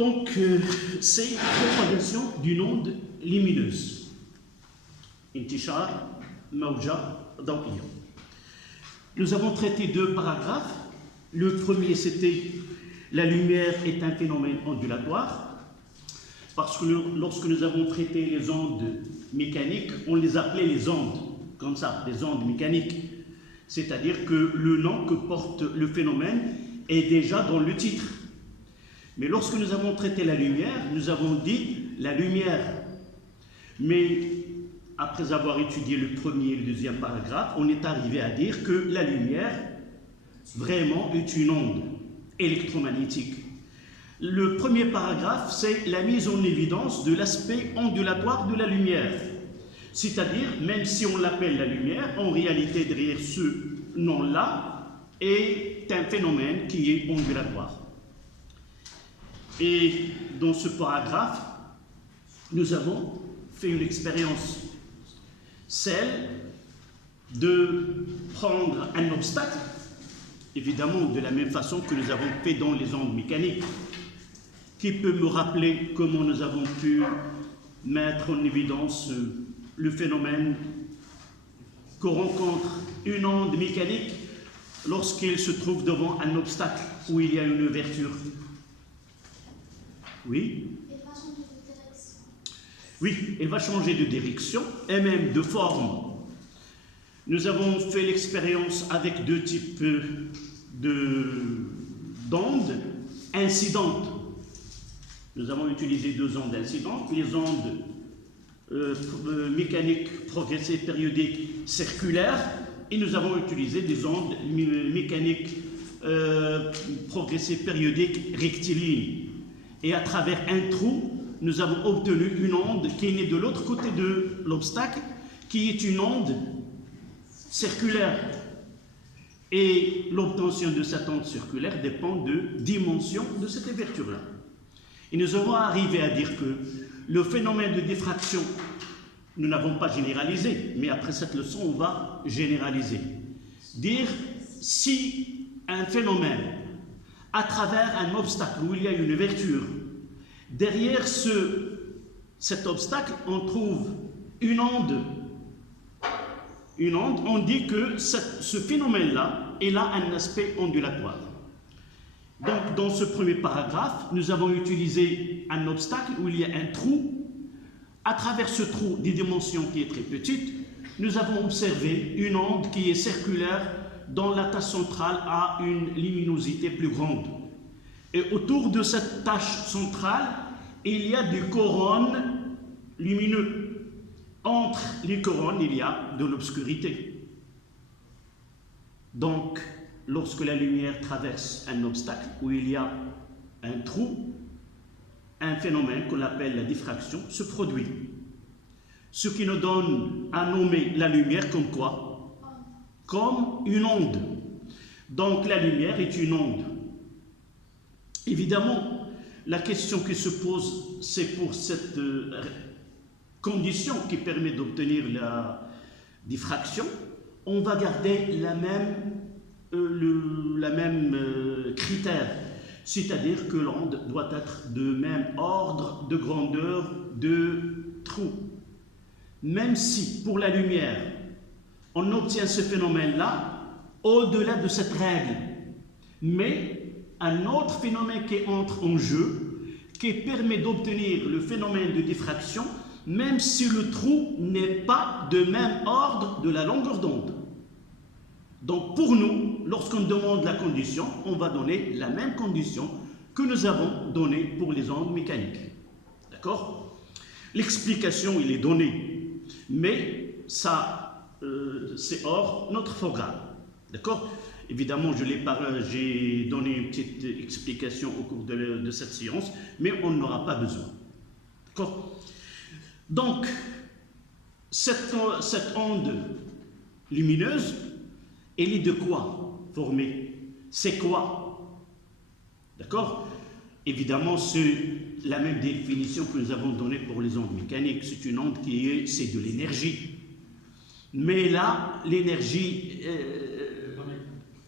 Donc, c'est propagation d'une onde lumineuse. Intishar, Mawja, Dawiyya. Nous avons traité deux paragraphes. Le premier, c'était la lumière est un phénomène ondulatoire. Parce que lorsque nous avons traité les ondes mécaniques, on les appelait les ondes, comme ça, les ondes mécaniques. C'est-à-dire que le nom que porte le phénomène est déjà dans le titre. Mais lorsque nous avons traité la lumière, nous avons dit la lumière. Mais après avoir étudié le premier et le deuxième paragraphe, on est arrivé à dire que la lumière, vraiment, est une onde électromagnétique. Le premier paragraphe, c'est la mise en évidence de l'aspect ondulatoire de la lumière. C'est-à-dire, même si on l'appelle la lumière, en réalité, derrière ce nom-là, est un phénomène qui est ondulatoire. Et dans ce paragraphe, nous avons fait une expérience, celle de prendre un obstacle, évidemment de la même façon que nous avons fait dans les ondes mécaniques. Qui peut me rappeler comment nous avons pu mettre en évidence le phénomène que rencontre une onde mécanique lorsqu'elle se trouve devant un obstacle où il y a une ouverture? Oui? Elle va changer de direction. Oui, elle va changer de direction et même de forme. Nous avons fait l'expérience avec deux types d'ondes incidentes. Nous avons utilisé deux ondes incidentes, les ondes mécaniques progressives périodiques circulaires, et nous avons utilisé des ondes mécaniques progressives périodiques rectilignes. Et à travers un trou, nous avons obtenu une onde qui est née de l'autre côté de l'obstacle, qui est une onde circulaire. Et l'obtention de cette onde circulaire dépend de dimension de cette ouverture-là. Et nous avons arrivé à dire que le phénomène de diffraction, nous n'avons pas généralisé, mais après cette leçon, on va généraliser. Dire si un phénomène, à travers un obstacle où il y a une ouverture, derrière cet obstacle, on trouve une onde, on dit que ce phénomène-là, il a un aspect ondulatoire. Donc, dans ce premier paragraphe, nous avons utilisé un obstacle où il y a un trou. À travers ce trou, des dimensions qui est très petite, nous avons observé une onde qui est circulaire dont la tache centrale a une luminosité plus grande. Et autour de cette tache centrale, il y a des couronnes lumineuses. Entre les couronnes, il y a de l'obscurité. Donc, lorsque la lumière traverse un obstacle où il y a un trou, un phénomène qu'on appelle la diffraction se produit. Ce qui nous donne à nommer la lumière comme quoi? Comme une onde. Donc la lumière est une onde. Évidemment, la question qui se pose, c'est pour cette condition qui permet d'obtenir la diffraction, on va garder la même critère, c'est-à-dire que l'onde doit être de même ordre de grandeur de trou. Même si pour la lumière, on obtient ce phénomène-là au-delà de cette règle, mais un autre phénomène qui entre en jeu, qui permet d'obtenir le phénomène de diffraction, même si le trou n'est pas de même ordre de la longueur d'onde. Donc pour nous, lorsqu'on demande la condition, on va donner la même condition que nous avons donnée pour les ondes mécaniques. D'accord? L'explication, il est donnée, mais ça, c'est hors notre programme. D'accord? Évidemment, j'ai donné une petite explication au cours de cette séance, mais on n'aura pas besoin. D'accord? Donc, cette onde lumineuse, elle est de quoi formée? C'est quoi? D'accord? Évidemment, c'est la même définition que nous avons donnée pour les ondes mécaniques. C'est une onde c'est de l'énergie. Mais là, l'énergie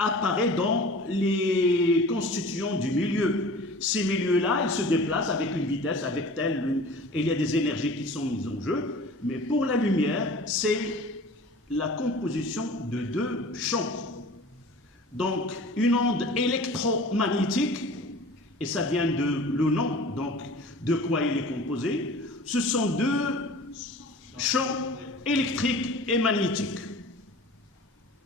apparaît dans les constituants du milieu. ces milieux-là, ils se déplacent avec une vitesse, avec telle, et il y a des énergies qui sont mises en jeu. Mais pour la lumière, c'est la composition de deux champs. Donc, une onde électromagnétique, et ça vient de le nom, donc de quoi il est composé, ce sont deux champs électriques et magnétiques.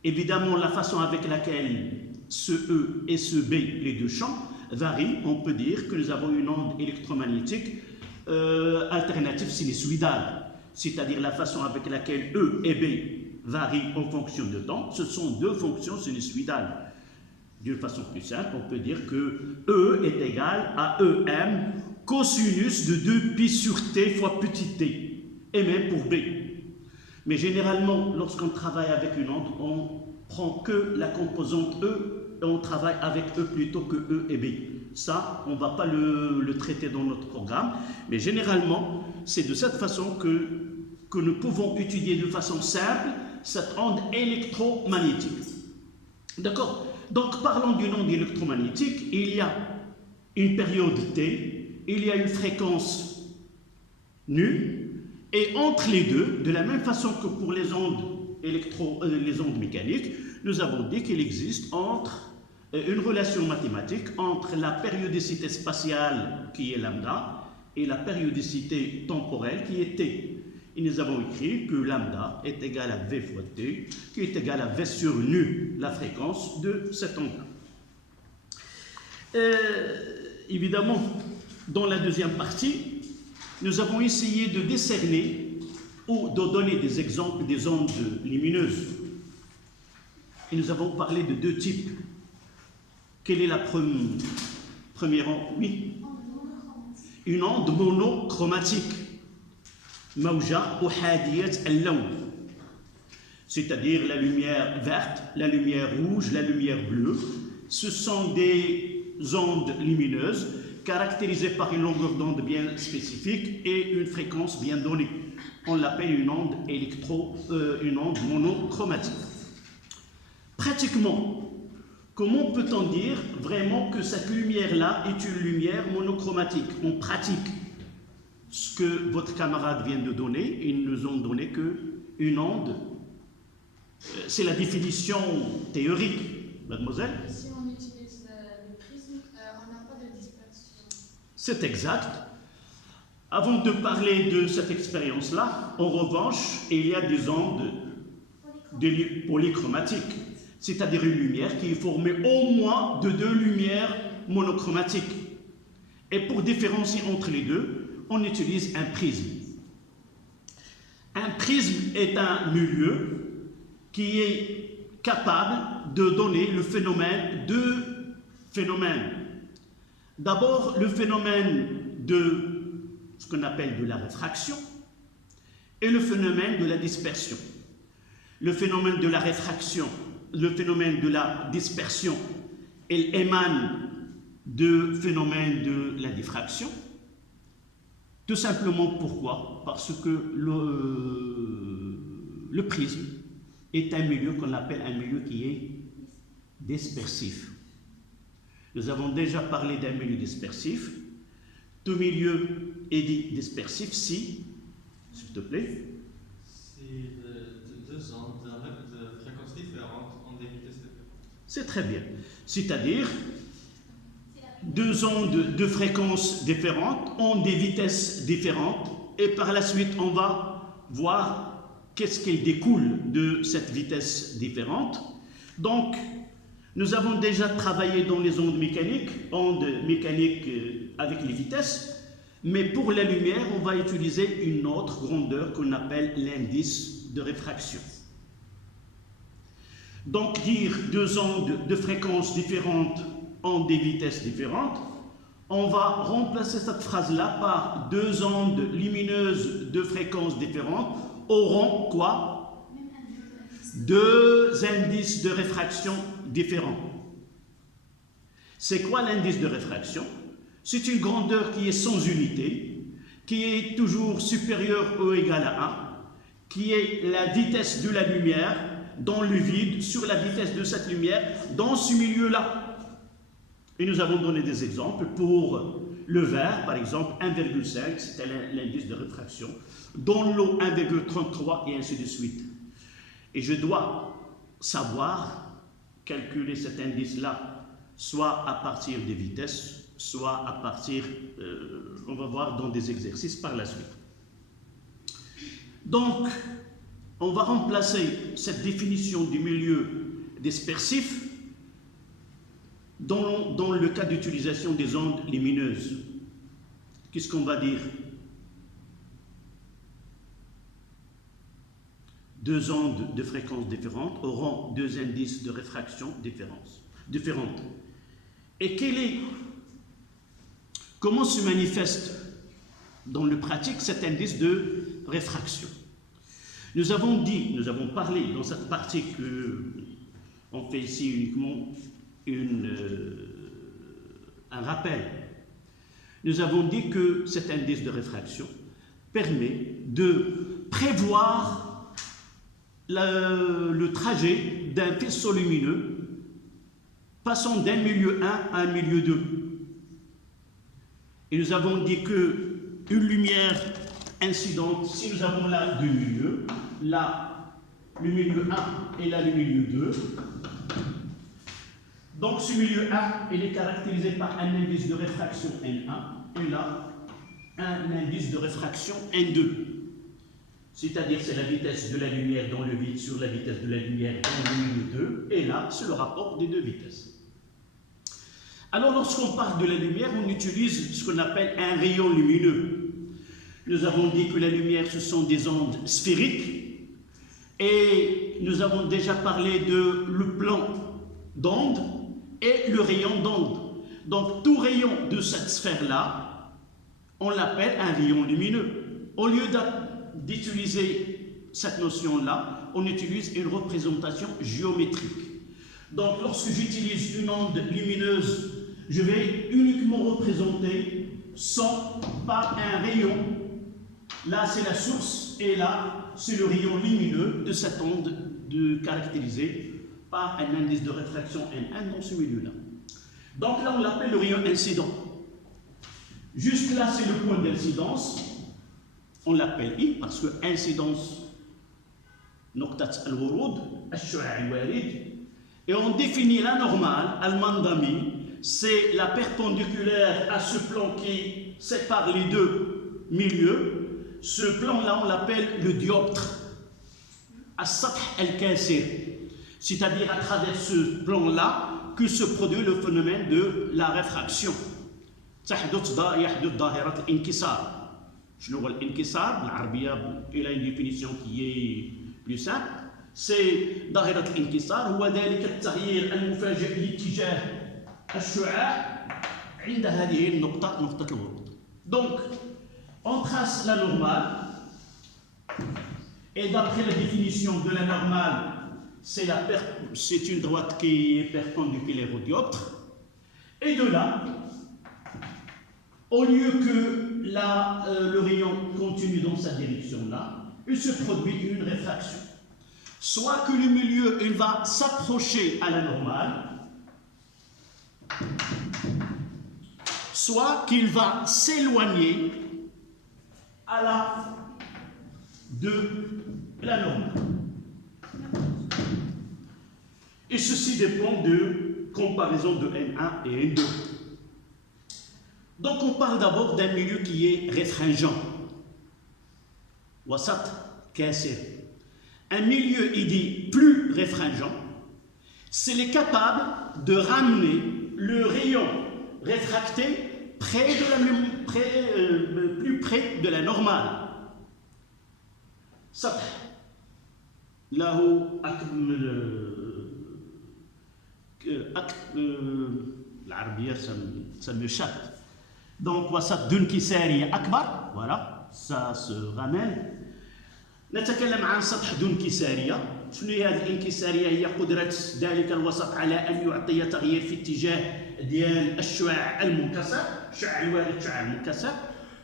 Évidemment, la façon avec laquelle ce E et ce B, les deux champs, varient. On peut dire que nous avons une onde électromagnétique alternative sinusoïdale, c'est-à-dire la façon avec laquelle E et B varient en fonction de temps. Ce sont deux fonctions sinusoïdales. D'une façon plus simple, on peut dire que E est égal à EM cosinus de 2π sur T fois petit t, et même pour B. Mais généralement, lorsqu'on travaille avec une onde, on prend que la composante E et on travaille avec E plutôt que E et B. Ça, on ne va pas le traiter dans notre programme, mais généralement, c'est de cette façon que nous pouvons étudier de façon simple cette onde électromagnétique. D'accord? Donc, parlons d'une onde électromagnétique, il y a une période T, il y a une fréquence nue, et entre les deux, de la même façon que pour les ondes mécaniques, nous avons dit qu'il existe une relation mathématique entre la périodicité spatiale qui est lambda et la périodicité temporelle qui est T. Et nous avons écrit que lambda est égal à V fois T, qui est égal à V sur nu, la fréquence de cette onde-là. Évidemment, dans la deuxième partie, nous avons essayé de décerner ou de donner des exemples des ondes lumineuses. Et nous avons parlé de deux types. Quelle est la première onde? Oui. Une onde monochromatique. Mawja uhadiyat al-lawn. C'est-à-dire la lumière verte, la lumière rouge, la lumière bleue. Ce sont des ondes lumineuses caractérisées par une longueur d'onde bien spécifique et une fréquence bien donnée. On l'appelle une onde une onde monochromatique. Pratiquement, comment peut-on dire vraiment que cette lumière-là est une lumière monochromatique? En pratique, ce que votre camarade vient de donner, ils nous ont donné qu'une onde, c'est la définition théorique, mademoiselle. Si on utilise le prisme, on n'a pas de dispersion. C'est exact. Avant de parler de cette expérience-là, en revanche, il y a des ondes polychromatiques, c'est-à-dire une lumière qui est formée au moins de deux lumières monochromatiques. Et pour différencier entre les deux, on utilise un prisme. Un prisme est un milieu qui est capable de donner le phénomène, deux phénomènes. D'abord, le phénomène de ce qu'on appelle de la réfraction et le phénomène de la dispersion. Le phénomène de la réfraction, le phénomène de la dispersion, il émane du phénomène de la diffraction. Tout simplement pourquoi? Parce que le prisme est un milieu qu'on appelle un milieu qui est dispersif. Nous avons déjà parlé d'un milieu dispersif. Tout milieu est dit dispersif si, s'il te plaît. Si deux ondes de fréquences différentes ont des vitesses différentes. C'est très bien. C'est-à-dire, deux ondes de fréquences différentes ont des vitesses différentes et par la suite on va voir qu'est-ce qui découle de cette vitesse différente. Donc nous avons déjà travaillé dans les ondes mécaniques avec les vitesses, mais pour la lumière on va utiliser une autre grandeur qu'on appelle l'indice de réfraction. Donc dire deux ondes de fréquences différentes ont des vitesses différentes, on va remplacer cette phrase-là par deux ondes lumineuses de fréquences différentes auront quoi? Deux indices de réfraction différents. C'est quoi l'indice de réfraction? C'est une grandeur qui est sans unité, qui est toujours supérieure ou égale à 1, qui est la vitesse de la lumière dans le vide sur la vitesse de cette lumière dans ce milieu-là. Et nous avons donné des exemples pour le verre, par exemple, 1,5, c'était l'indice de réfraction, dans l'eau 1,33 et ainsi de suite. Et je dois savoir calculer cet indice-là, soit à partir des vitesses, soit à partir, on va voir dans des exercices par la suite. Donc, on va remplacer cette définition du milieu dispersif dans le cas d'utilisation des ondes lumineuses. Qu'est-ce qu'on va dire? Deux ondes de fréquences différentes auront deux indices de réfraction différentes. Et comment se manifeste dans le pratique cet indice de réfraction? Nous avons parlé dans cette partie qu'on fait ici uniquement un rappel. Nous avons dit que cet indice de réfraction permet de prévoir le trajet d'un faisceau lumineux passant d'un milieu 1 à un milieu 2. Et nous avons dit qu'une lumière incidente, si nous avons là deux milieux, là le milieu 1 et là le milieu 2, donc ce milieu 1 il est caractérisé par un indice de réfraction N1 et là un indice de réfraction N2. C'est-à-dire c'est la vitesse de la lumière dans le vide sur la vitesse de la lumière dans le milieu 2, et là c'est le rapport des deux vitesses. Alors lorsqu'on parle de la lumière, on utilise ce qu'on appelle un rayon lumineux. Nous avons dit que la lumière ce sont des ondes sphériques, et nous avons déjà parlé de le plan d'onde et le rayon d'onde. Donc tout rayon de cette sphère-là, on l'appelle un rayon lumineux. Au lieu d'utiliser cette notion-là, on utilise une représentation géométrique. Donc lorsque j'utilise une onde lumineuse, je vais uniquement représenter son par un rayon. Là c'est la source et là c'est le rayon lumineux de cette onde caractérisée par un indice de réfraction N1 dans ce milieu-là. Donc là on l'appelle le rayon incident. Juste là c'est le point d'incidence. On l'appelle I parce que incidence نقطة الورود الشعاع الوارد. Et on définit la normale, al-mandami, c'est la perpendiculaire à ce plan qui sépare les deux milieux. Ce plan-là, on l'appelle le dioptre, as-sath al-kasir, c'est-à-dire à travers ce plan-là que se produit le phénomène de la réfraction. يحدث ظاهرة الانكسار. شنو هو الانكسار؟ بالعربية إلى une définition qui est plus simple. C'est ظاهرة الانكسار هو ذلك التغيير المفاجئ لاتجاه الشعاع عند هذه النقطة نقطة الورود. Donc on trace la normale et d'après la définition de la normale, c'est une droite qui est perpendiculaire au dioptre, et de là, au lieu que le rayon continue dans sa direction-là, il se produit une réfraction. Soit que le milieu il va s'approcher à la normale, soit qu'il va s'éloigner de la normale. Et ceci dépend de comparaison de N1 et N2. Donc on parle d'abord d'un milieu qui est réfringent. Wasat kasir. Un milieu, il dit plus réfringent, c'est capable de ramener le rayon réfracté plus près de la normale. سطح له العربية تسمى شط. Donc وسط انكسارية أكبر, voilà, ça se ramène. نتكلم عن سطح ذو انكسارية. شنو هي هذه الانكسارية؟ هي قدرة ذلك الوسط على أن يعطي تغيير في اتجاه ديال الشعاع المنكسر، الشعاع الوارد، الشعاع المنكسر.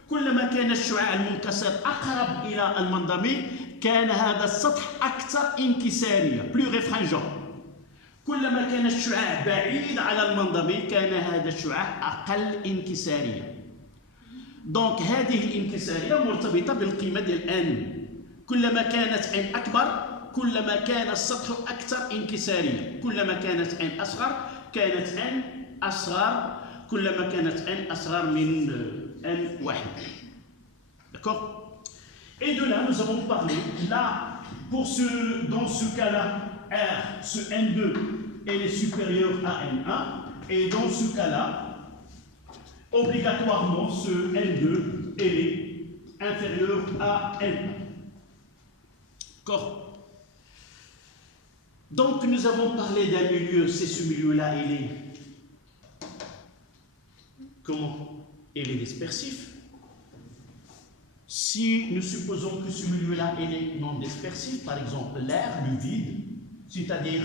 كلما كان الشعاع المنكسر أقرب إلى المنظمي كان هذا السطح أكثر انكسارية، plus réfringent. كلما كان الشعاع بعيد على المنظمي كان هذا الشعاع أقل انكسارية. دونك هذه الانكسارية مرتبطة بالقيمة ديال n. كلما كانت n أكبر كلما كان السطح أكثر انكسارية، كلما كانت n أصغر كانت n أصغر، كلما كانت n أصغر من n1. D'accord? Et de là, nous avons parlé, là, dans ce cas-là, R, ce N2, elle est supérieure à N1, et dans ce cas-là, obligatoirement, ce N2, elle est inférieure à N1. D'accord? Donc, nous avons parlé d'un milieu, c'est ce milieu-là, il est... Comment? Il est dispersif. Si nous supposons que ce milieu-là est non dispersif, par exemple l'air, le vide, c'est-à-dire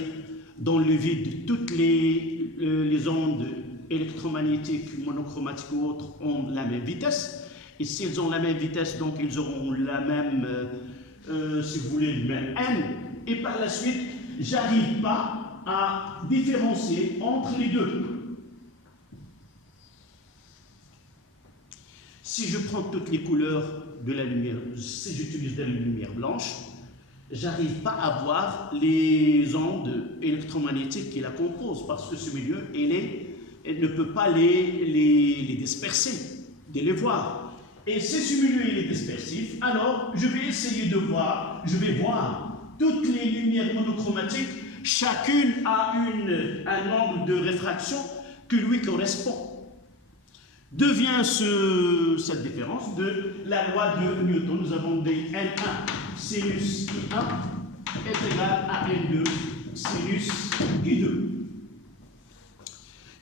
dans le vide, toutes les ondes électromagnétiques, monochromatiques ou autres ont la même vitesse. Et s'ils ont la même vitesse, donc ils auront la même, si vous voulez, le même n. Et par la suite, j'arrive pas à différencier entre les deux. Si je prends toutes les couleurs de la lumière, si j'utilise de la lumière blanche, j'arrive pas à voir les ondes électromagnétiques qui la composent parce que ce milieu, elle ne peut pas les disperser, de les voir. Et si ce milieu il est dispersif, alors je vais essayer de voir, je vais voir toutes les lumières monochromatiques, chacune a un angle de réfraction que lui correspond. Devient cette différence de la loi de Newton. Nous avons dit N1 sinus I1 est égal à N2 sinus I2.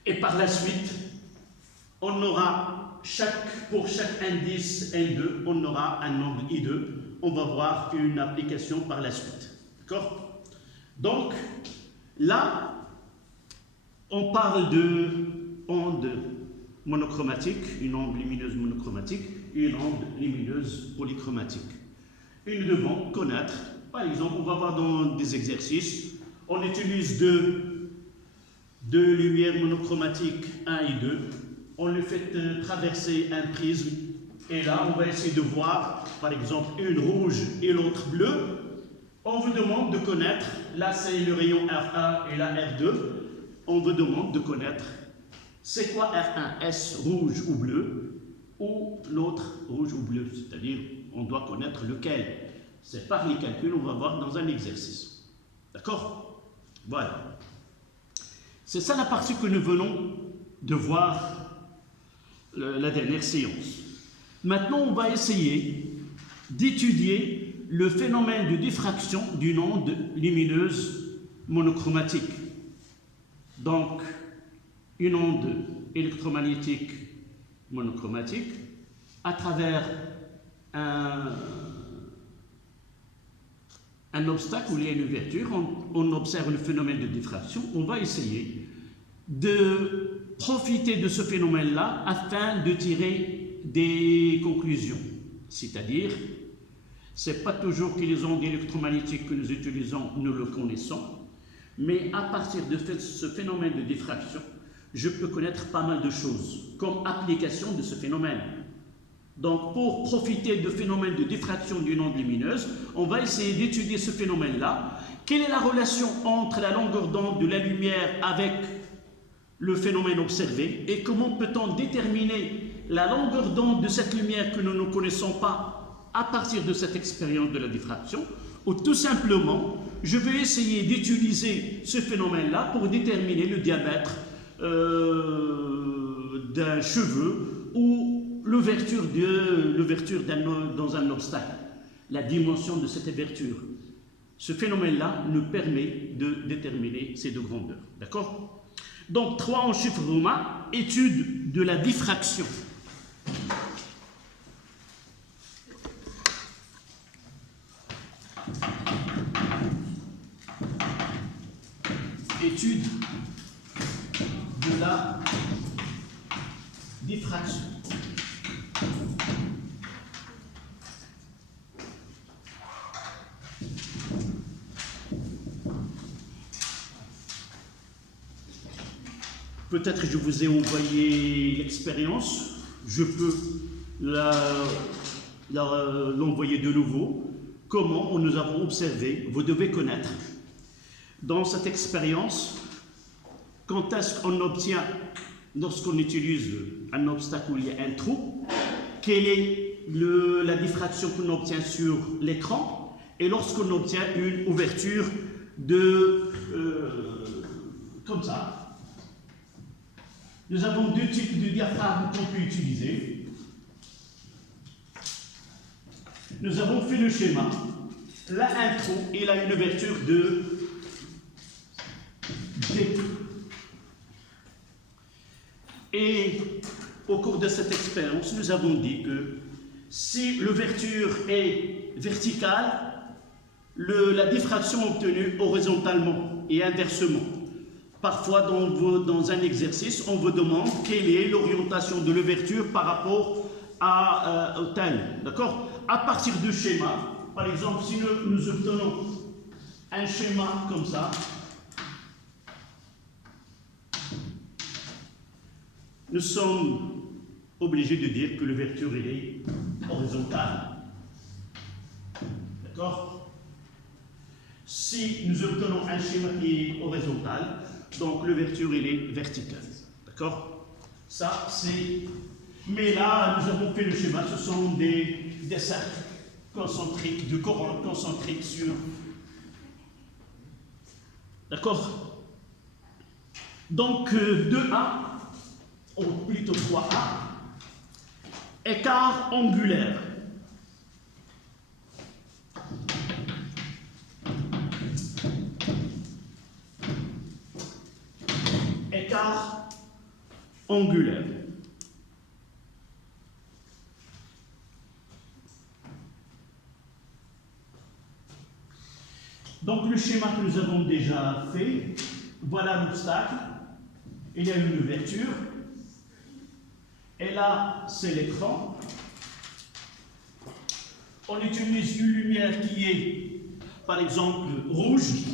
Et par la suite, on aura pour chaque indice N2, on aura un angle I2. On va voir une application par la suite. D'accord? Donc, là, on parle de onde monochromatique, une onde lumineuse monochromatique et une onde lumineuse polychromatique. Et nous devons connaître, par exemple, on va voir dans des exercices, on utilise deux lumières monochromatiques 1 et 2, on le fait traverser un prisme, et là on va essayer de voir, par exemple, une rouge et l'autre bleue. On vous demande de connaître, là c'est le rayon R1 et là R2, on vous demande de connaître c'est quoi R1, est-ce rouge ou bleu, ou l'autre rouge ou bleu, c'est-à-dire on doit connaître lequel. C'est par les calculs, on va voir dans un exercice. D'accord? Voilà. C'est ça la partie que nous venons de voir la dernière séance. Maintenant, on va essayer d'étudier le phénomène de diffraction d'une onde lumineuse monochromatique. Donc, une onde électromagnétique monochromatique à travers un obstacle où il y a une ouverture, on observe le phénomène de diffraction. On va essayer de profiter de ce phénomène-là afin de tirer des conclusions. C'est-à-dire, ce n'est pas toujours que les ondes électromagnétiques que nous utilisons, nous le connaissons, mais à partir de ce phénomène de diffraction, je peux connaître pas mal de choses comme application de ce phénomène. Donc, pour profiter du phénomène de diffraction d'une onde lumineuse, on va essayer d'étudier ce phénomène-là. Quelle est la relation entre la longueur d'onde de la lumière avec le phénomène observé et comment peut-on déterminer la longueur d'onde de cette lumière que nous ne connaissons pas à partir de cette expérience de la diffraction, ou tout simplement, je vais essayer d'utiliser ce phénomène-là pour déterminer le diamètre d'un cheveu ou l'ouverture dans un obstacle, la dimension de cette ouverture. Ce phénomène-là nous permet de déterminer ces deux grandeurs. D'accord? Donc, 3 en chiffres romains, étude de la diffraction. Étude de la diffraction. Peut-être je vous ai envoyé l'expérience. Je peux l'envoyer de nouveau. Comment nous avons observé, vous devez connaître. Dans cette expérience, quand est-ce qu'on obtient, lorsqu'on utilise un obstacle où il y a un trou, quelle est la diffraction qu'on obtient sur l'écran, et lorsqu'on obtient une ouverture comme ça. Nous avons deux types de diaphragmes qu'on peut utiliser. Nous avons fait le schéma. Là, un trou, et là, une ouverture de D. Et au cours de cette expérience, nous avons dit que si l'ouverture est verticale, la diffraction obtenue horizontalement et inversement. Parfois, dans un exercice, on vous demande quelle est l'orientation de l'ouverture par rapport au tel. D'accord? À partir du schéma, par exemple, si nous obtenons un schéma comme ça, nous sommes obligés de dire que l'ouverture est horizontale. D'accord? Si nous obtenons un schéma qui est horizontal, donc l'ouverture est verticale. D'accord? Ça, c'est... Mais là, nous avons fait le schéma, ce sont des cercles concentriques, de corones concentriques sur... D'accord? Donc, 2A, ou plutôt 3A, écart angulaire. Écart angulaire. Donc le schéma que nous avons déjà fait, voilà l'obstacle, il y a une ouverture, et là c'est l'écran. On utilise une lumière qui est par exemple rouge,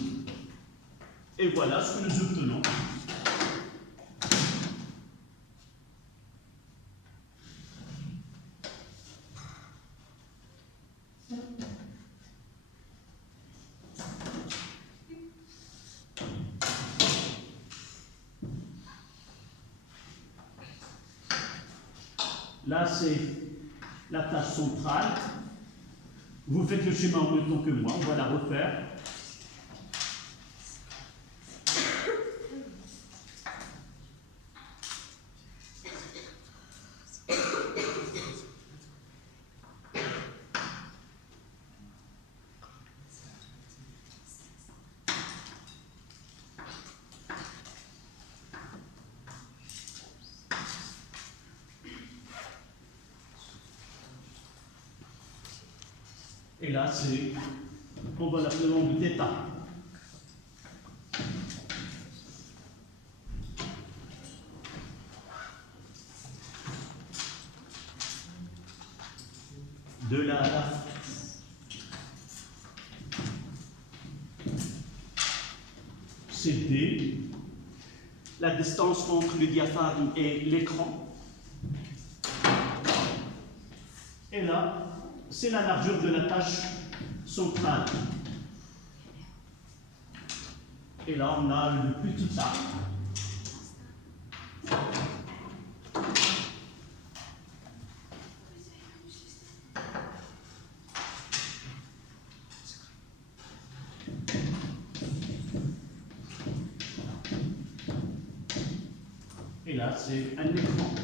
et voilà ce que nous obtenons. Là, c'est la tâche centrale. Vous faites le schéma en même temps que moi, on va la refaire. Et là, on va l'appeler l'angle θ. De là à là. C'est D. La distance entre le diaphragme et l'écran. Et là, c'est la largeur de la tâche centrale. Et là, on a le petit A. Et là, c'est un écran.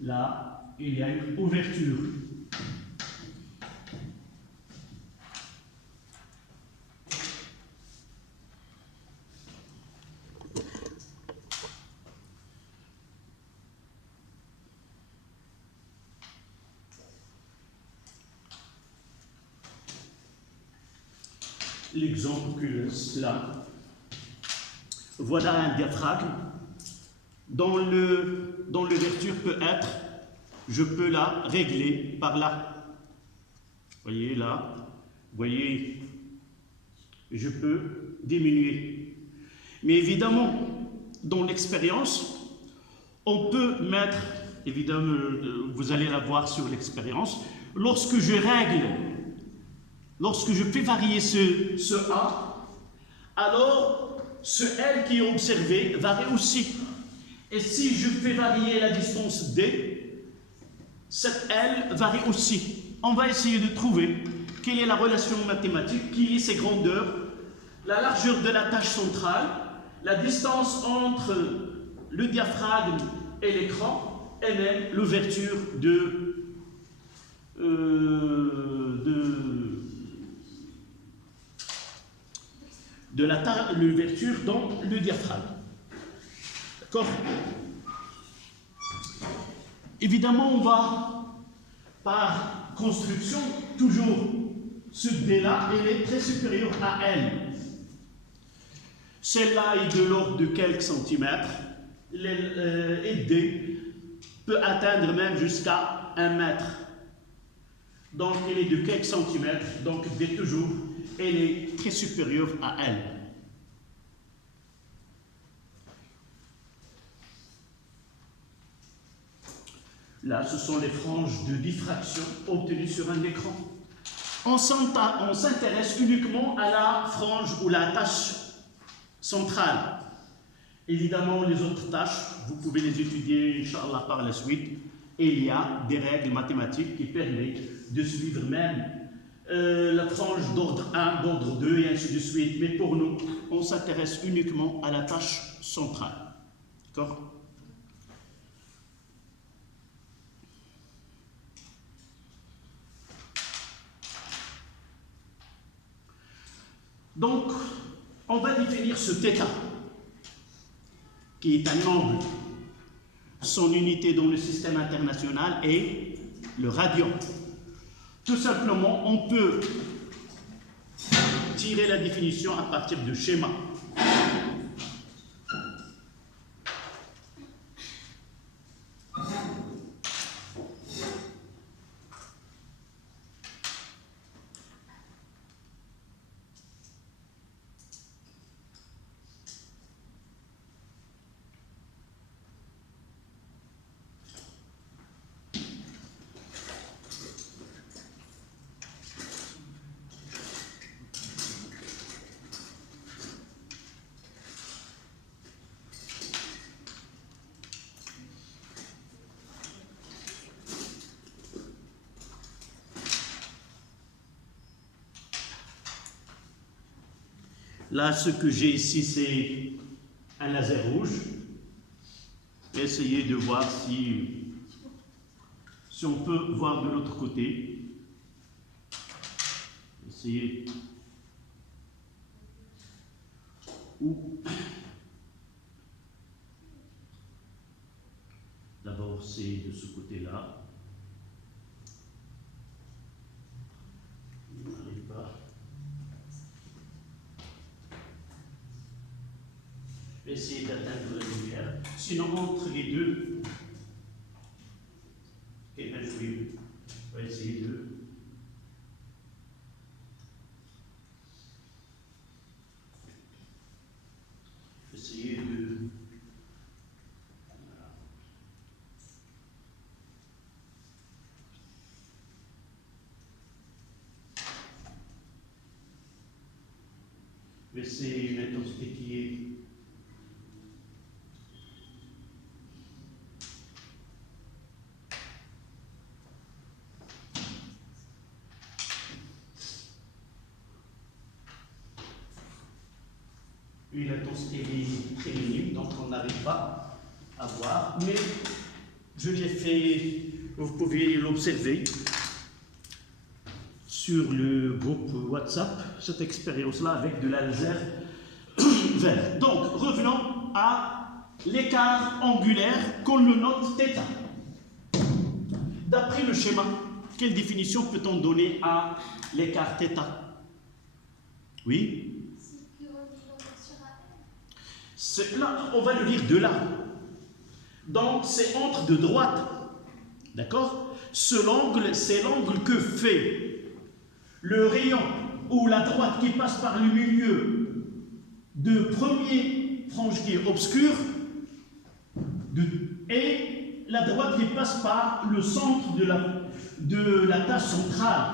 Là, il y a une ouverture. L'exemple que cela. Voilà un diaphragme dont l'ouverture peut être, je peux la régler par là. Voyez là, voyez, je peux diminuer. Mais évidemment, dans l'expérience, on peut mettre, évidemment, vous allez la voir sur l'expérience, lorsque je fais varier ce A, alors ce L qui est observé varie aussi. Et si je fais varier la distance D, cette L varie aussi. On va essayer de trouver quelle est la relation mathématique, qui est ses grandeurs, la largeur de la tâche centrale, la distance entre le diaphragme et l'écran, et même l'ouverture l'ouverture dans le diaphragme. D'accord? Évidemment, on va, par construction, toujours ce D-là, il est très supérieur à L. Celle-là est de l'ordre de quelques centimètres, et D peut atteindre même jusqu'à 1 mètre. Donc, il est de quelques centimètres, donc D toujours, elle est très supérieure à L. Là, ce sont les franges de diffraction obtenues sur un écran. On s'intéresse uniquement à la frange ou la tâche centrale. Évidemment, les autres tâches, vous pouvez les étudier, Inch'Allah, par la suite. Et il y a des règles mathématiques qui permettent de suivre même la frange d'ordre 1, d'ordre 2 et ainsi de suite. Mais pour nous, on s'intéresse uniquement à la tâche centrale. D'accord? Donc, on va définir ce θ, qui est un angle. Son unité dans le système international est le radian. Tout simplement, on peut tirer la définition à partir de schéma. Là, ce que j'ai ici, c'est un laser rouge. Essayez de voir si on peut voir de l'autre côté. Essayez. D'abord, c'est de ce côté-là. On n'arrive pas. Essayez d'atteindre la lumière. Sinon, entre les deux, on va essayer de. Essayer de. Voilà. Mais c'est une intensité qui est. Une intensité très minime, donc on n'arrive pas à voir, mais je l'ai fait, vous pouvez l'observer sur le groupe WhatsApp, cette expérience-là avec de la laser vert. Donc, revenons à l'écart angulaire qu'on le note θ. D'après le schéma, quelle définition peut-on donner à l'écart θ? Oui? Là, on va le lire de là. Donc, c'est entre de droite. D'accord? Ce l'angle, c'est l'angle que fait le rayon ou la droite qui passe par le milieu de premier frange qui est obscure et la droite qui passe par le centre de la tâche centrale.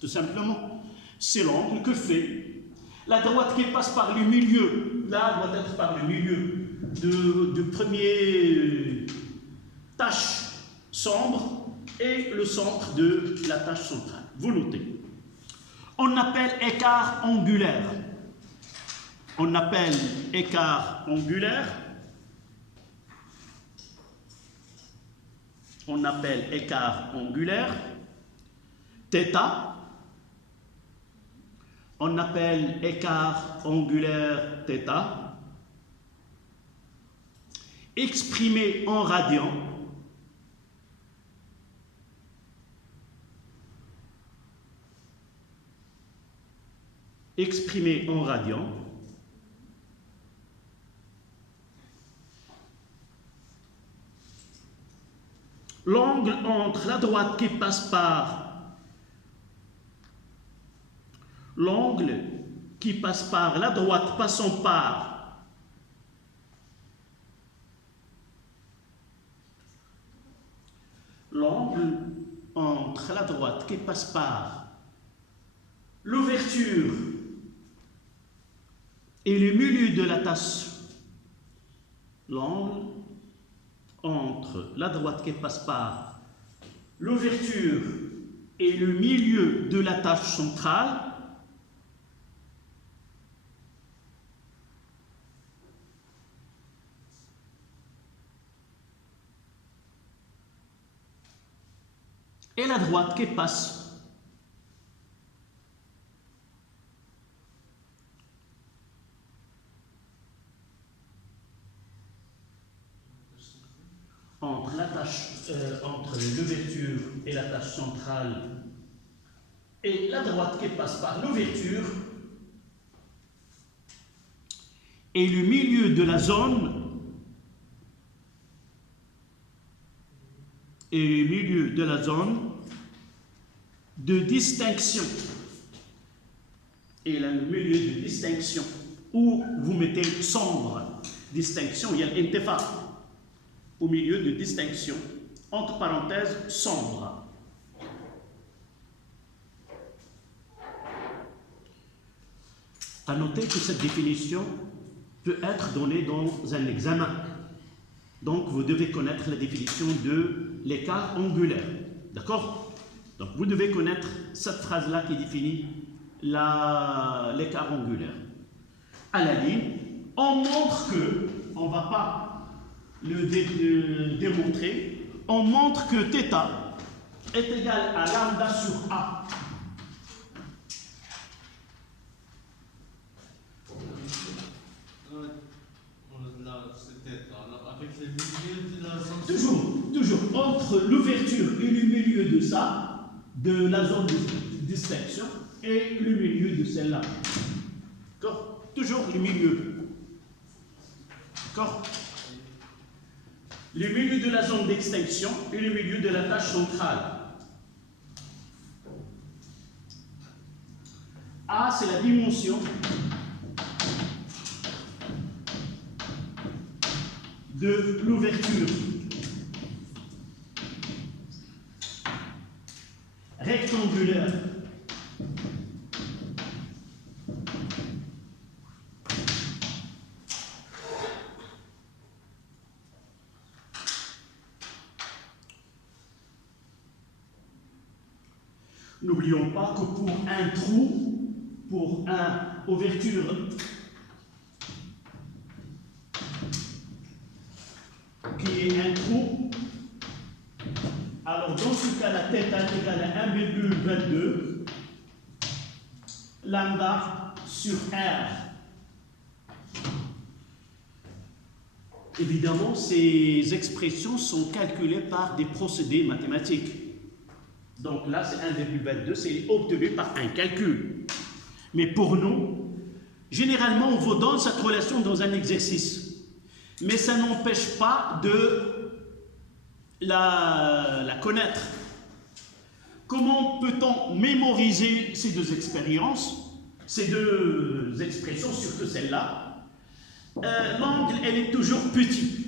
Tout simplement, c'est l'angle que fait la droite qui passe par le milieu. Là, doit être par le milieu de premier tâche sombre et le centre de la tâche centrale. Vous notez. On appelle écart angulaire. On appelle écart angulaire. On appelle écart angulaire θ. On appelle écart angulaire θ. Exprimé en radians. Exprimé en radians. L'angle entre la droite qui passe par la droite passant par l'angle entre la droite qui passe par l'ouverture et le milieu de la tâche, l'angle entre la droite qui passe par l'ouverture et le milieu de la tâche centrale et la droite qui passe entre l'ouverture et la tâche centrale et la droite qui passe par l'ouverture et le milieu de la zone de distinction et le milieu de distinction où vous mettez sombre distinction, il y a l'intefa au milieu de distinction, entre parenthèses, sombre. À noter que cette définition peut être donnée dans un examen. Donc, vous devez connaître la définition de l'écart angulaire. D'accord? Donc, vous devez connaître cette phrase-là qui définit l'écart angulaire. À la ligne, on montre que, on ne va pas le démontrer, on montre que θ est égal à lambda sur A. Avec les milieux de la zone. Toujours, entre l'ouverture et le milieu de ça, de la zone de distinction, et le milieu de celle-là. D'accord? Toujours le milieu. D'accord? Le milieu de la zone d'extinction et le milieu de la tâche centrale. A, c'est la dimension de l'ouverture rectangulaire N'oublions pas que pour un trou, pour une ouverture qui est un trou, alors dans ce cas, la θ est égale à 1,22 lambda sur R. Évidemment, ces expressions sont calculées par des procédés mathématiques. Donc là, c'est 1,22, c'est obtenu par un calcul. Mais pour nous, généralement, on vous donne cette relation dans un exercice. Mais ça n'empêche pas de la connaître. Comment peut-on mémoriser ces deux expériences, ces deux expressions, surtout celle-là? l'angle, elle est toujours petit.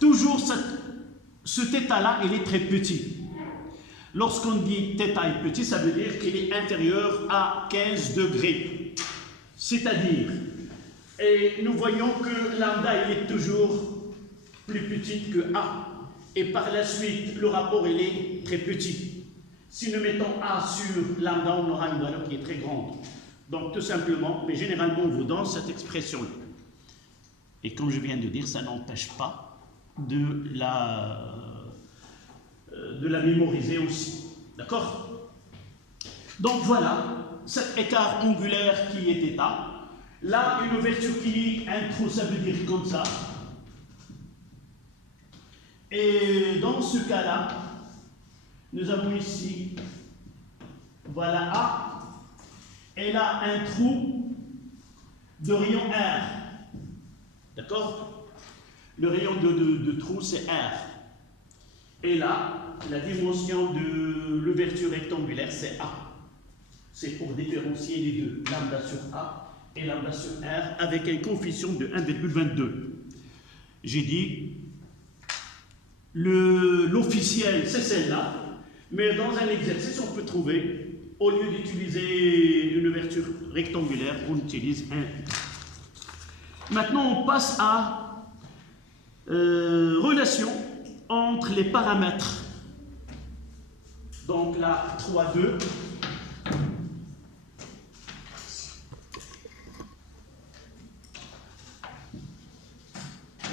Toujours ce θ-là, il est très petit. Lorsqu'on dit θ est petit, ça veut dire qu'il est inférieur à 15 degrés. C'est-à-dire, et nous voyons que lambda, il est toujours plus petit que A. Et par la suite, le rapport, il est très petit. Si nous mettons A sur lambda, on aura une valeur qui est très grande. Donc, tout simplement, mais généralement, on vous donne cette expression-là. Et comme je viens de dire, ça n'empêche pas de la mémoriser aussi. D'accord? Donc voilà, cet écart angulaire qui est θ. Là, une ouverture qui est un trou, ça veut dire comme ça. Et dans ce cas-là, nous avons ici, voilà A, elle a un trou de rayon R. D'accord? Le rayon de trou, c'est R. Et là, la dimension de l'ouverture rectangulaire, c'est A. C'est pour différencier les deux, lambda sur A et lambda sur R, avec un coefficient de 1,22. J'ai dit, l'officiel, c'est celle-là, mais dans un exercice, on peut trouver, au lieu d'utiliser une ouverture rectangulaire, on utilise un. Maintenant, on passe à relation entre les paramètres. Donc là, 3, 2.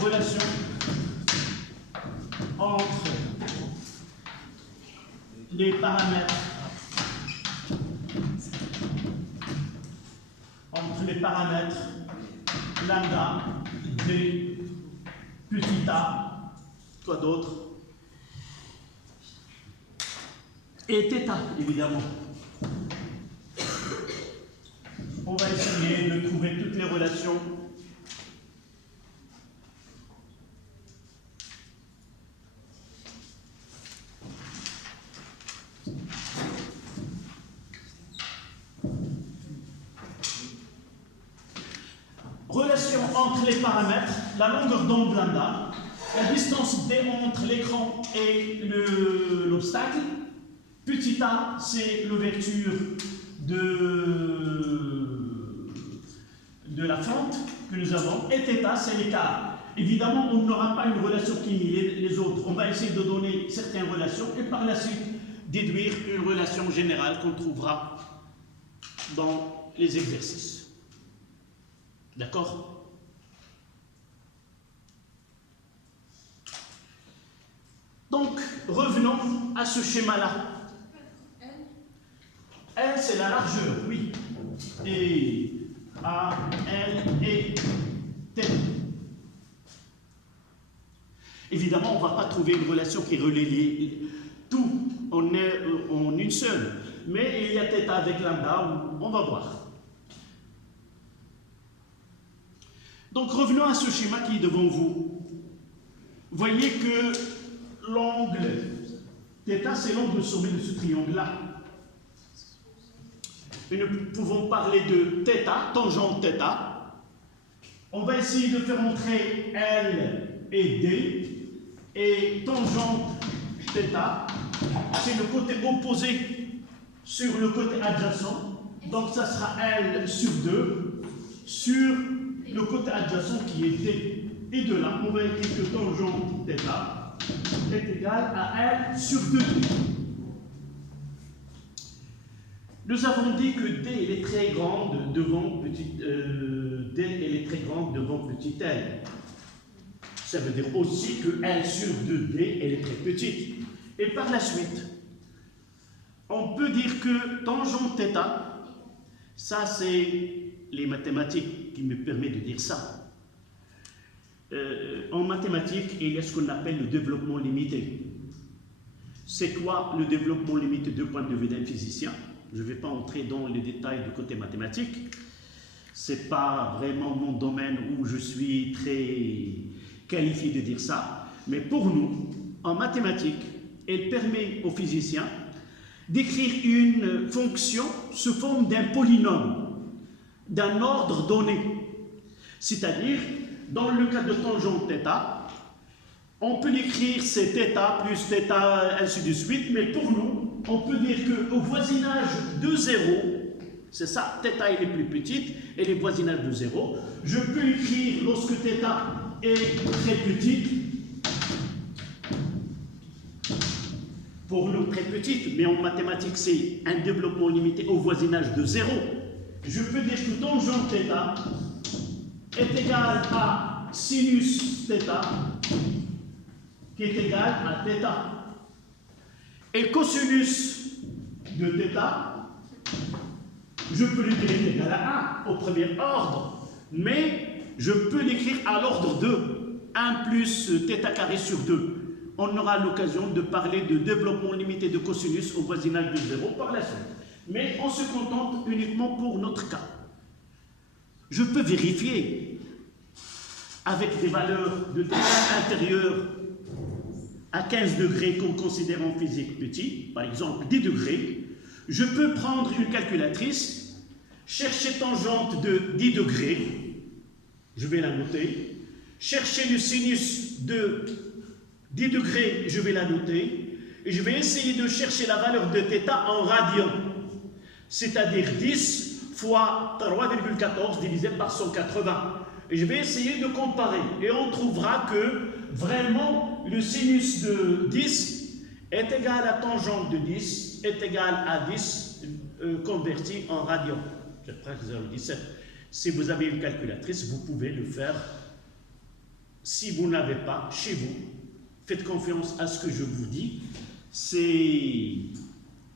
Relation entre les paramètres lambda, d, petit a, quoi d'autre, et θ, évidemment. On va essayer de trouver toutes les relations. Relation entre les paramètres, la longueur d'onde lambda, la distance d entre l'écran et l'obstacle. Petit a, c'est l'ouverture de la fente que nous avons, et θ, c'est l'écart. Évidemment, on n'aura pas une relation qui nie les autres. On va essayer de donner certaines relations et par la suite déduire une relation générale qu'on trouvera dans les exercices. D'accord? Donc, revenons à ce schéma-là. L, c'est la largeur, oui. Et A, L et T. Évidemment, on ne va pas trouver une relation qui relie tout en une seule. Mais il y a θ avec lambda, on va voir. Donc revenons à ce schéma qui est devant vous. Voyez que l'angle θ, c'est l'angle sommet de ce triangle-là. Et nous pouvons parler de θ, tangente θ. On va essayer de faire entrer L et D. Et tangente θ, c'est le côté opposé sur le côté adjacent. Donc ça sera L sur 2 sur le côté adjacent qui est D. Et de là, on va écrire que tangente θ est égal à L sur 2. Nous avons dit que D elle est très grande devant petit D elle est très grande devant petit l. Ça veut dire aussi que L sur 2D elle est très petite. Et par la suite, on peut dire que tangente θ, ça c'est les mathématiques qui me permettent de dire ça. En mathématiques, il y a ce qu'on appelle le développement limité. C'est quoi le développement limité du point de vue d'un physicien? Je ne vais pas entrer dans les détails du côté mathématique. Ce n'est pas vraiment mon domaine où je suis très qualifié de dire ça. Mais pour nous, en mathématiques, elle permet aux physiciens d'écrire une fonction sous forme d'un polynôme, d'un ordre donné. C'est-à-dire, dans le cas de tangente θ, on peut l'écrire c'est θ plus θ, ainsi de suite, mais pour nous, on peut dire qu'au voisinage de 0, c'est ça, θ elle est plus petite, elle est voisinage de 0, je peux écrire lorsque θ est très petite, pour nous très petite, mais en mathématiques c'est un développement limité au voisinage de 0, je peux dire que tangente θ est égal à sinus θ, qui est égal à θ. Et cosinus de θ, je peux l'écrire égal à 1 au premier ordre, mais je peux l'écrire à l'ordre de 1 plus θ carré sur 2. On aura l'occasion de parler de développement limité de cosinus au voisinage de 0 par la suite. Mais on se contente uniquement pour notre cas. Je peux vérifier avec des valeurs de θ inférieures à 15 degrés qu'on considère en physique petit, par exemple 10 degrés, je peux prendre une calculatrice, chercher tangente de 10 degrés, je vais la noter, chercher le sinus de 10 degrés, je vais la noter, et je vais essayer de chercher la valeur de θ en radians, c'est-à-dire 10 fois 3,14 divisé par 180. Et je vais essayer de comparer, et on trouvera que vraiment le sinus de 10 est égal à tangente de 10 est égal à 10 converti en radians. J'espère que 0,17. Si vous avez une calculatrice, vous pouvez le faire. Si vous n'avez pas, chez vous, faites confiance à ce que je vous dis. C'est,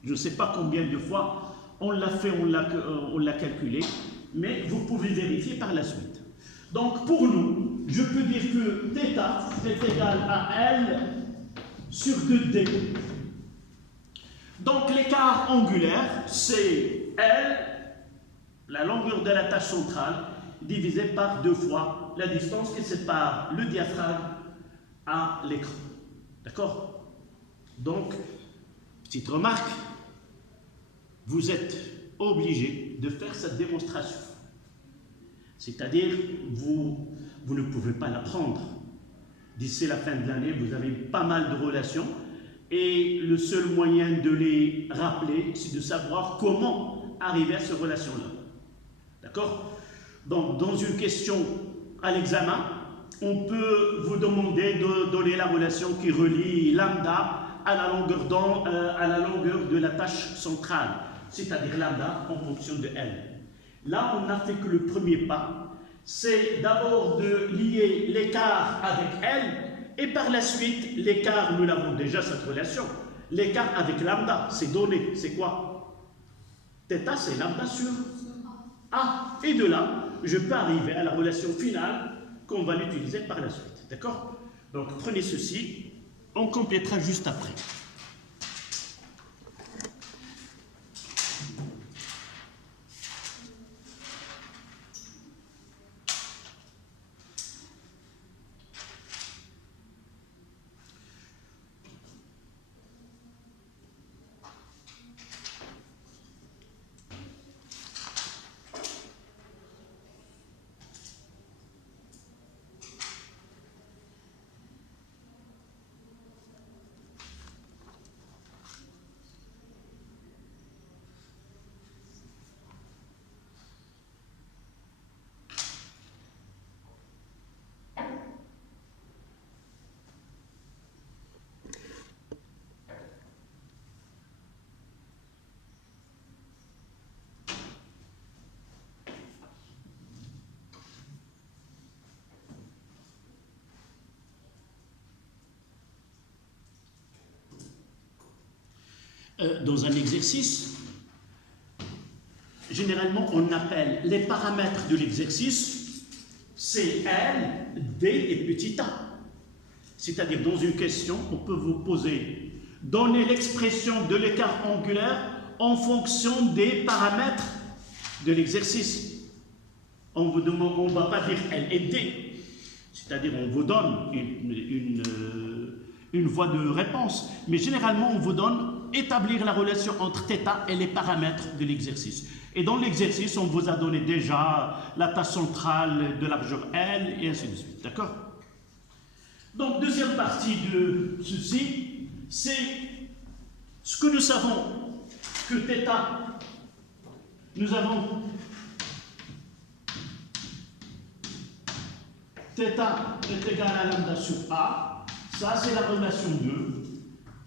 je ne sais pas combien de fois on l'a fait, on l'a calculé, mais vous pouvez vérifier par la suite. Donc pour nous, je peux dire que θ est égal à L sur 2D. Donc l'écart angulaire, c'est L, la longueur de la tâche centrale, divisé par 2 fois la distance qui sépare le diaphragme à l'écran. D'accord? Donc, petite remarque, vous êtes obligé de faire cette démonstration. C'est-à-dire, vous ne pouvez pas l'apprendre. D'ici la fin de l'année, vous avez pas mal de relations et le seul moyen de les rappeler, c'est de savoir comment arriver à ces relations-là. D'accord? Donc, dans une question à l'examen, on peut vous demander de donner la relation qui relie lambda à la longueur de la tâche centrale, c'est-à-dire lambda en fonction de L. Là, on n'a fait que le premier pas, c'est d'abord de lier l'écart avec L, et par la suite, l'écart, nous l'avons déjà cette relation, l'écart avec lambda, c'est donné, c'est quoi? θ, c'est lambda sur A. Et de là, je peux arriver à la relation finale qu'on va l'utiliser par la suite. D'accord? Donc, prenez ceci, on complétera juste après. Dans un exercice, généralement on appelle les paramètres de l'exercice C, L, D et petit a. C'est-à-dire dans une question, on peut vous poser, donner l'expression de l'écart angulaire en fonction des paramètres de l'exercice. On vous demande, on ne va pas dire L et D, c'est-à-dire on vous donne une voie de réponse, mais généralement on vous donne établir la relation entre θ et les paramètres de l'exercice. Et dans l'exercice, on vous a donné déjà la tâche centrale de largeur L et ainsi de suite. D'accord? Donc, deuxième partie de ceci, c'est ce que nous savons que θ, nous avons θ est égal à lambda sur A. Ça, c'est la relation 2.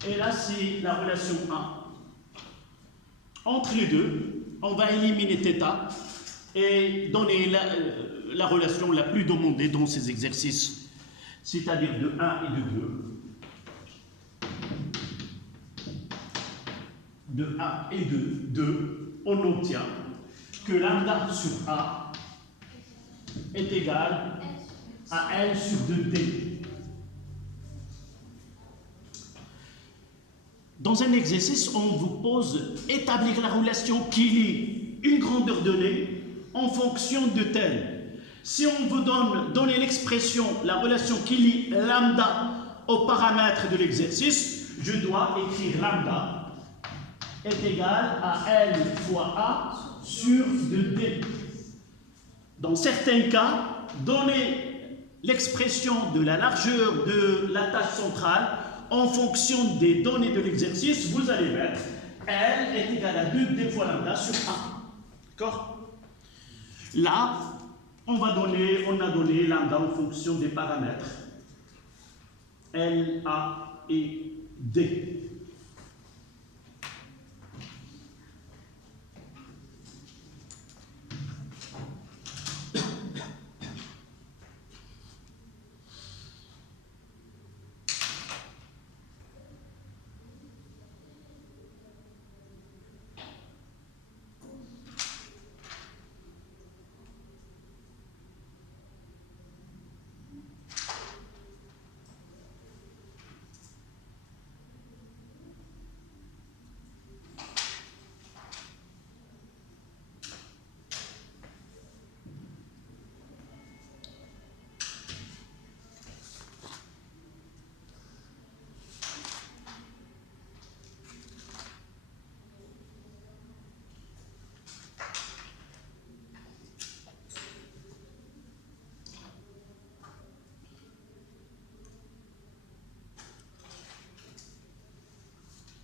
Et là, c'est la relation 1. Entre les deux, on va éliminer θ et donner la relation la plus demandée dans ces exercices, c'est-à-dire de 1 et de 2. De 1 et de 2, on obtient que lambda sur A est égal à L sur 2D. Dans un exercice, on vous pose établir la relation qui lie une grandeur donnée en fonction de telle. Si on vous donne l'expression, la relation qui lie lambda aux paramètres de l'exercice, je dois écrire lambda est égal à L fois A sur 2D. Dans certains cas, donner l'expression de la largeur de la tâche centrale en fonction des données de l'exercice, vous allez mettre L est égal à 2D fois lambda sur A. D'accord? Là, on a donné lambda en fonction des paramètres L, A et D.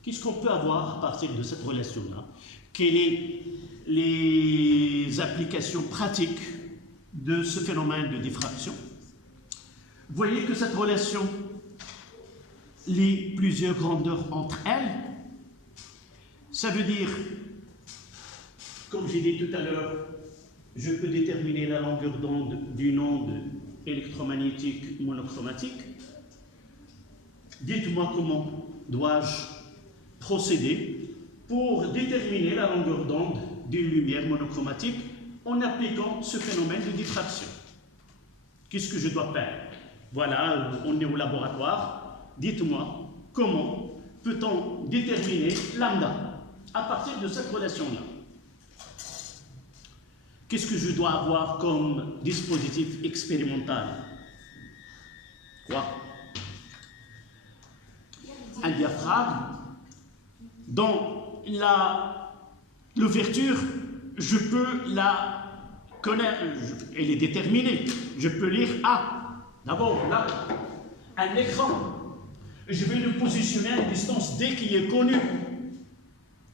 Qu'est-ce qu'on peut avoir à partir de cette relation-là? Quelles sont les applications pratiques de ce phénomène de diffraction? Vous voyez que cette relation lie plusieurs grandeurs entre elles. Ça veut dire, comme j'ai dit tout à l'heure, je peux déterminer la longueur d'onde d'une onde électromagnétique monochromatique. Dites-moi comment dois-je procéder pour déterminer la longueur d'onde d'une lumière monochromatique en appliquant ce phénomène de diffraction. Qu'est-ce que je dois faire? Voilà, on est au laboratoire. Dites-moi, comment peut-on déterminer lambda à partir de cette relation-là? Qu'est-ce que je dois avoir comme dispositif expérimental? Quoi? Un diaphragme. Dans l'ouverture, je peux la connaître, elle est déterminée. Je peux lire A. D'abord, là, un écran. Je vais le positionner à une distance D qui est connue.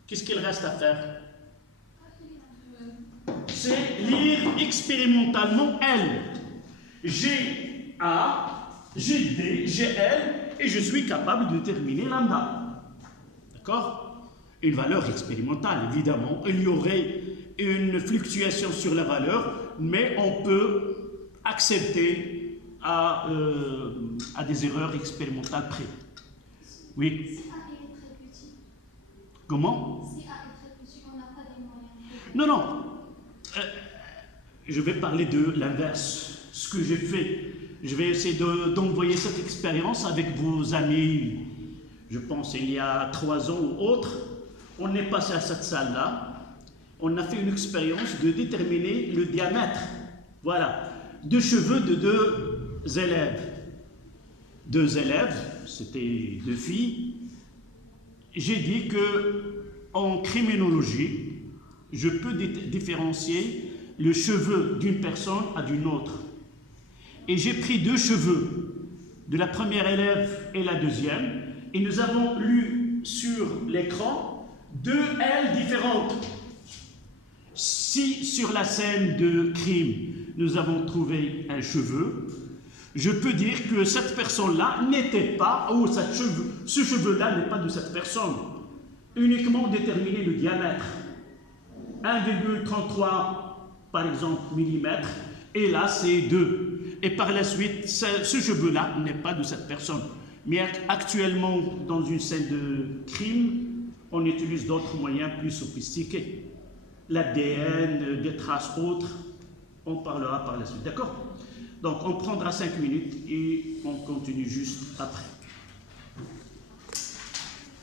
Qu'est-ce qu'il reste à faire? C'est lire expérimentalement L. J'ai A, j'ai D, j'ai L, et je suis capable de déterminer lambda. D'accord? Une valeur expérimentale, évidemment. Il y aurait une fluctuation sur la valeur, mais on peut accepter à des erreurs expérimentales près. Oui? Si A est très petit. Comment? Si A est très petit, on n'a pas des moyens. Non, non. Je vais parler de l'inverse. Ce que j'ai fait, je vais essayer d'envoyer cette expérience avec vos amis, je pense il y a 3 ans ou autre. On est passé à cette salle-là, on a fait une expérience de déterminer le diamètre, voilà, de cheveux de 2 élèves. 2 élèves, c'était 2 filles, j'ai dit que en criminologie, je peux différencier le cheveu d'une personne à d'une autre. Et j'ai pris 2 cheveux de la première élève et la deuxième, et nous avons lu sur l'écran 2 ailes différentes. Si sur la scène de crime, nous avons trouvé un cheveu, je peux dire que cette personne-là n'était pas, ou ce cheveu-là n'est pas de cette personne. Uniquement déterminer le diamètre. 1,33 par exemple millimètres, et là c'est 2. Et par la suite, ce cheveu-là n'est pas de cette personne. Mais actuellement, dans une scène de crime, on utilise d'autres moyens plus sophistiqués. L'ADN, des traces autres, on parlera par la suite. D'accord? Donc on prendra 5 minutes et on continue juste après.